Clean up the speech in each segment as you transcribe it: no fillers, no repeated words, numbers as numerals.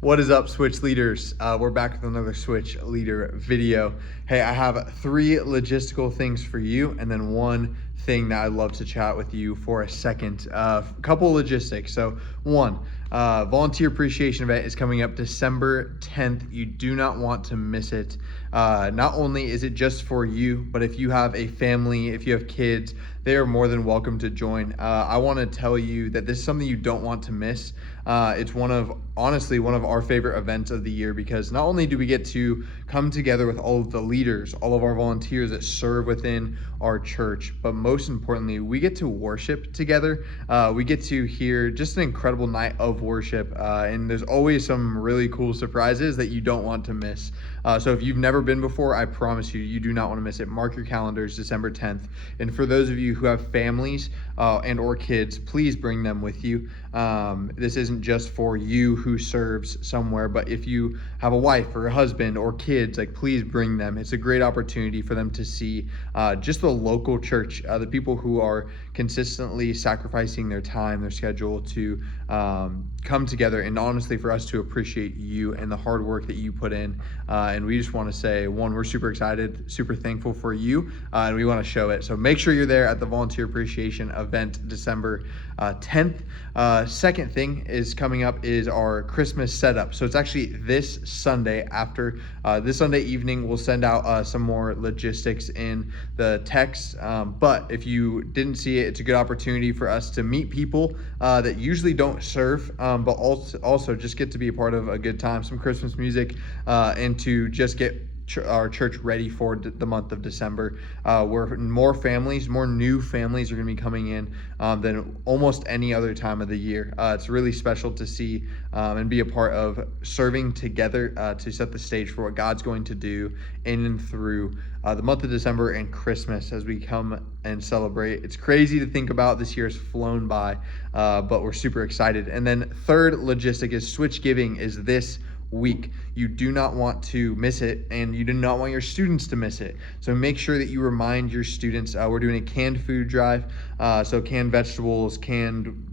What is up, Switch leaders? We're back with another Switch leader video. Hey, I have 3 logistical things for you, and then one thing that I'd love to chat with you for a second. A couple logistics. So, one, volunteer appreciation event is coming up December 10th. You do not want to miss it. Not only is it just for you, but if you have a family, if you have kids, they are more than welcome to join. I want to tell you that this is something you don't want to miss. It's honestly one of our favorite events of the year, because not only do we get to come together with all of the leaders, all of our volunteers that serve within our church, but most importantly, we get to worship together. We get to hear just an incredible night of worship, and there's always some really cool surprises that you don't want to miss. So if you've never been before, I promise you, you do not want to miss it. Mark your calendars, December 10th. And for those of you who have families and or kids, please bring them with you. This isn't just for you who serves somewhere, but if you have a wife or a husband or kids, like, please bring them. It's a great opportunity for them to see just the local church, the people who are consistently sacrificing their time, their schedule to come together, and honestly for us to appreciate you and the hard work that you put in. And we just want to say, one, we're super excited, super thankful for you, and we want to show it. So make sure you're there at the Volunteer Appreciation event December 10th. Second thing is coming up is our Christmas setup. So it's actually this Sunday. After this Sunday evening, we'll send out some more logistics in the text. But if you didn't see it, it's a good opportunity for us to meet people that usually don't serve, but also just get to be a part of a good time, some Christmas music, and to just get our church ready for the month of December, where more new families are going to be coming in than almost any other time of the year. It's really special to see and be a part of serving together to set the stage for what God's going to do in and through the month of December and Christmas as we come and celebrate. It's crazy to think about. This year has flown by, but we're super excited. And then third logistic is Switch Giving is this week. You do not want to miss it, and you do not want your students to miss it. So make sure that you remind your students. We're doing a canned food drive, so canned vegetables, canned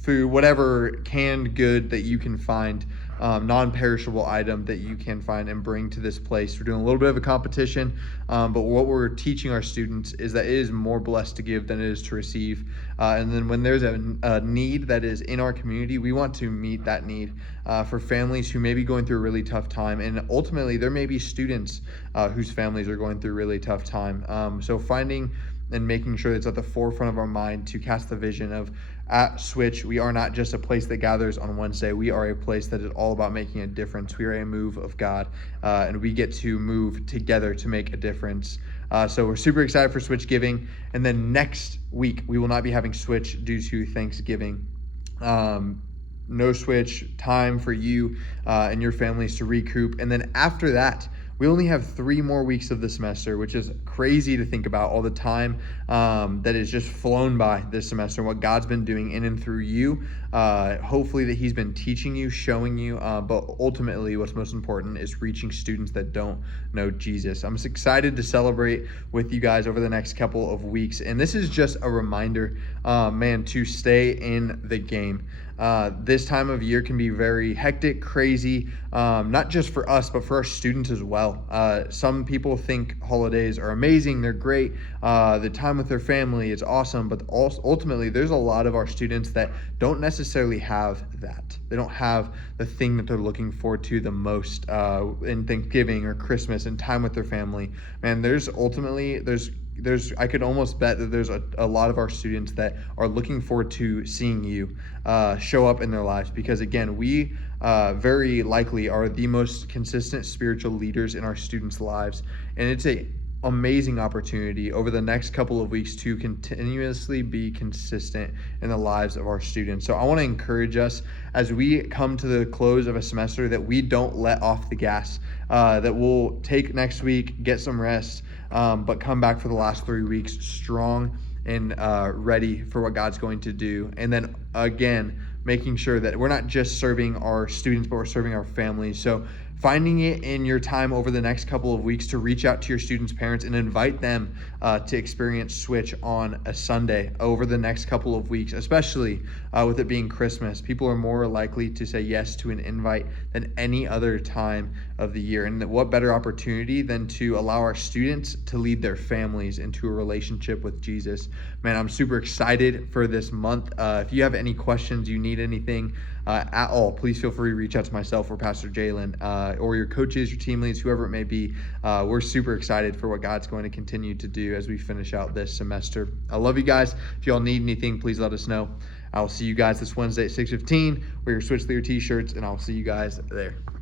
food, whatever canned good that you can find, non-perishable item that you can find and bring to this place. We're doing a little bit of a competition, but what we're teaching our students is that it is more blessed to give than it is to receive. And then when there's a need that is in our community, we want to meet that need for families who may be going through a really tough time. And ultimately, there may be students whose families are going through a really tough time. So finding and making sure it's at the forefront of our mind to cast the vision of, at Switch, we are not just a place that gathers on Wednesday. We are a place that is all about making a difference. We are a move of God, and we get to move together to make a difference. So we're super excited for Switch Giving. And then next week, we will not be having Switch due to Thanksgiving. No Switch, time for you and your families to recoup. And then after that, we only have 3 more weeks of the semester, which is crazy to think about, all the time that is just flown by this semester, and what God's been doing in and through you. Hopefully that he's been teaching you, showing you, but ultimately what's most important is reaching students that don't know Jesus. I'm just excited to celebrate with you guys over the next couple of weeks. And this is just a reminder, to stay in the game. This time of year can be very hectic, crazy, not just for us, but for our students as well. Some people think holidays are amazing, they're great, the time with their family is awesome, but ultimately there's a lot of our students that don't necessarily have that. They don't have the thing that they're looking forward to the most in Thanksgiving or Christmas and time with their family. Man, there's I could almost bet that there's a lot of our students that are looking forward to seeing you show up in their lives, because again, we very likely are the most consistent spiritual leaders in our students' lives, and it's a amazing opportunity over the next couple of weeks to continuously be consistent in the lives of our students. So I want to encourage us as we come to the close of a semester that we don't let off the gas, that we'll take next week, get some rest, but come back for the last 3 weeks strong and ready for what God's going to do. And then again, making sure that we're not just serving our students, but we're serving our families. So finding it in your time over the next couple of weeks to reach out to your students' parents and invite them to experience Switch on a Sunday over the next couple of weeks, especially with it being Christmas. People are more likely to say yes to an invite than any other time of the year. And what better opportunity than to allow our students to lead their families into a relationship with Jesus. Man, I'm super excited for this month. If you have any questions, you need anything at all, please feel free to reach out to myself or Pastor Jalen or your coaches, your team leads, whoever it may be. We're super excited for what God's going to continue to do as we finish out this semester. I love you guys. If y'all need anything, please let us know. I'll see you guys this Wednesday at 6:15. Wear your Switch Leader t-shirts, and I'll see you guys there.